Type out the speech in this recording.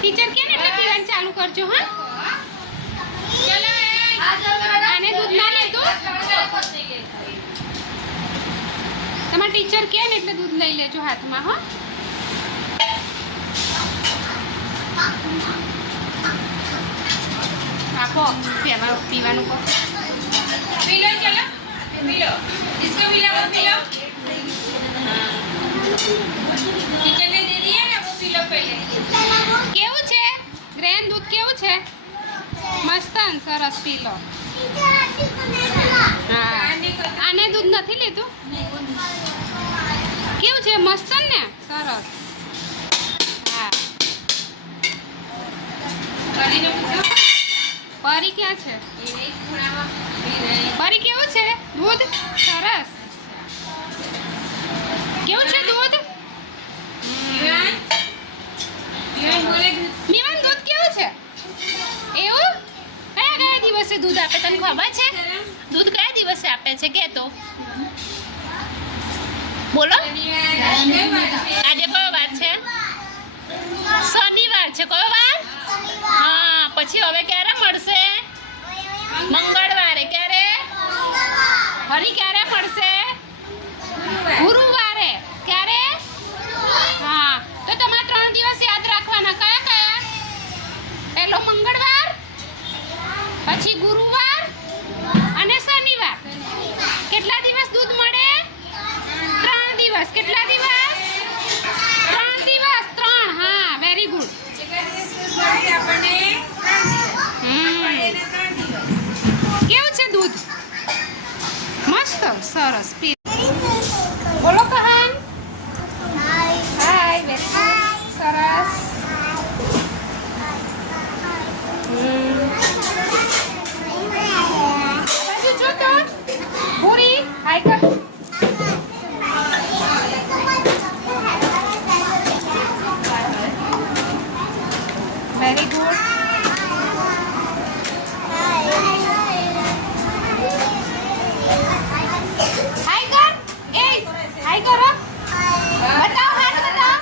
teacher के એટલે પીવાનું ચાલુ કરજો હા આને દૂધ ના લેતો તમારા ટીચર કે ને એટલે દૂધ લઈ લેજો હાથમાં હો આપો પીવાનું કો पी लो चलो पी लो इसको मिला वो पी लो टीचर ने दे दिया ना वो पी लो पहले કેવું છે ગ્રેન દૂધ કેવું છે મસ્ત સરસ પી લો હા આને દૂધ નથી લીધું કેવું છે મસ્ત ને સરસ હા કરીને પૂછો પરી ક્યાં છે ये नहीं खुणावा પરી કેવું છે દૂધ સરસ કેવું છે દૂધ विवान विवान बोले મીવાન દૂધ કેવું છે એવું કયા દિવસે દૂધ આપે તને ખબર છે દૂધ કયા દિવસે આપે છે કે તો બોલો આજે કયો વાર છે શનિવાર છે કયો વાર હા પછી હવે ક્યારે મળશે મંગળવારે ક્યારે હરી ક્યારે મળશે ગુરુવારે ક્યારે હા તો તમારે 3 દિવસ યાદ રાખવાના કયા કયા પહેલો મંગળવાર પછી ગુરુવાર અને શનિવાર કેટલા દિવસ દૂધ મળે 3 દિવસ કેટલા દિવસ 3 દિવસ 3 હા વેરી ગુડ આપણને કેવું છે દૂધ મસ્ત સરસ પી બોલો કહાન હાય વેરી ગુડ સરસ બાજુ જો તો પૂરી હાય કર વેરી ગુડ હાય કર એ હાય કરો બતાવો હાથ બતાવો